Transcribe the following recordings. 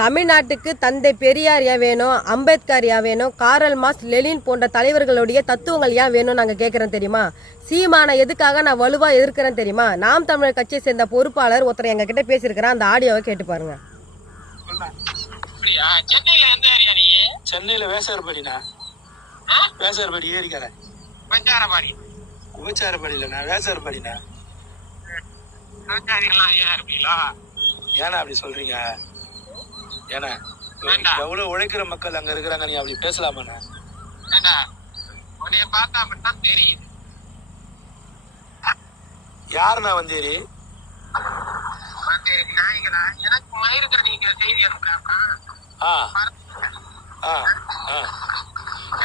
தமிழ்நாட்டுக்கு தந்தை பெரியார் ஏன் வேணும், அம்பேத்கர் ஏன் வேணும், காரல் மார்க்ஸ், லெனின் போன்ற தலைவர்களுடைய தத்துவங்கள் ஏன் வேணும் நாங்கள் கேட்குறோம் தெரியுமா? சீமானை எதுக்காக நான் வலுவாக எதிர்க்கிறேன் தெரியுமா? நாம் தமிழர் கட்சியை சேர்ந்த பொறுப்பாளர் ஒருத்தர் எங்க கிட்ட பேசியிருக்கிறேன், அந்த ஆடியோவை கேட்டு பாருங்க. சென்னையில வேசார்படினா வேசார்படி ஏறிக்கிறேன். உபச்சாரப்படியில நான் வேசார்படினா ஏன்னா அப்படி சொல்றீங்க? ஏன்னா எவ்வளவு உழைக்கிற மக்கள் அங்க இருக்கிறாங்க, நீ அப்படி பேசலாமாண்ணா? யாருண்ணா வந்தேரி?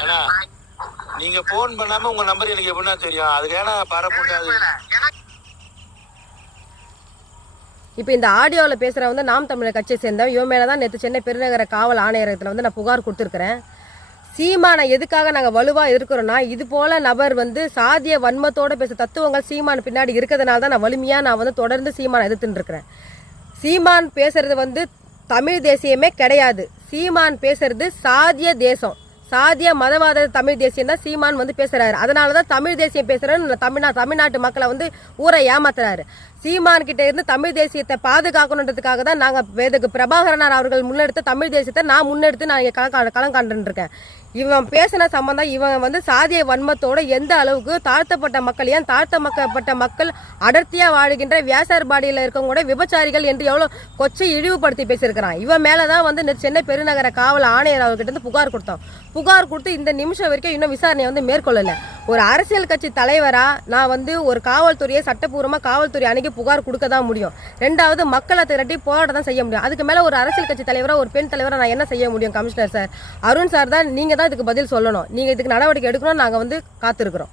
ஏன்னா நீங்க போன் பண்ணாம உங்க நம்பர் எனக்கு எப்படின்னா தெரியும்? அதுக்கு ஏன்னா பரப்புண்டாது. இப்போ இந்த ஆடியோவில் பேசுகிற வந்து நாம் தமிழர் கட்சியை சேர்ந்தவன் இவன் மேலே தான் நேற்று சென்னை பெருநகர காவல் ஆணையரகத்தில் வந்து நான் புகார் கொடுத்துருக்குறேன். சீமானை எதுக்காக நாங்கள் வலுவாக இருக்கிறோன்னா, இது போல் நபர் வந்து சாதிய வன்மத்தோடு பேச தத்துவங்கள் சீமான் பின்னாடி இருக்கிறதுனால தான் நான் வலிமையாக நான் வந்து தொடர்ந்து சீமானை எதிர்த்துருக்கிறேன். சீமான் பேசுறது வந்து தமிழ் தேசியமே கிடையாது. சீமான் பேசுறது சாதிய தேசம், சாதிய மதவாத தமிழ் தேசியம் தான் சீமான் வந்து பேசுறாரு. அதனால தான் தமிழ் தேசியம் பேசுறாரு. தமிழ்நாட்டு மக்களை வந்து ஊரை ஏமாத்துறாரு. சீமான் கிட்ட இருந்து தமிழ் தேசியத்தை பாதுகாக்கணுன்றதுக்காக தான் நாங்கள் பிரபாகரனார் அவர்கள் முன்னெடுத்த தமிழ் தேசியத்தை நான் முன்னெடுத்து நான் இங்கே களம் காண்டுருக்கேன். இவன் பேசின சம்பந்தம் இவன் வந்து சாதிய வன்மத்தோட எந்த அளவுக்கு தாழ்த்தப்பட்ட மக்கள், ஏன் தாழ்த்தப்பட்ட மக்கள் அடர்த்தியாக வாழ்கின்ற வியாசார்பாடியில் இருக்கவங்க விபச்சாரிகள் என்று எவ்வளோ கொச்சை இழிவுபடுத்தி பேசியிருக்கிறான். இவன் மேலே தான் வந்து சென்னை பெருநகர காவல் ஆணையர் அவர்கிட்ட இருந்து புகார் கொடுத்தோம். புகார் கொடுத்து இந்த நிமிஷம் வரைக்கும் இன்னும் விசாரணையை வந்து மேற்கொள்ளலை. ஒரு அரசியல் கட்சி தலைவராக நான் வந்து ஒரு காவல்துறையை சட்டப்பூர்வமாக காவல்துறை அணுகி புகார் கொடுக்க தான் முடியும். ரெண்டாவது மக்களை திரட்டி போராட்டம் தான் செய்ய முடியும். அதுக்கு மேலே ஒரு அரசியல் கட்சி தலைவராக ஒரு பெண் தலைவராக நான் என்ன செய்ய முடியும்? கமிஷனர் சார், அருண் சார் தான், நீங்கள் தான் இதுக்கு பதில் சொல்லணும். நீங்கள் இதுக்கு நடவடிக்கை எடுக்கணும்னு நாங்கள் வந்து காத்திருக்கிறோம்.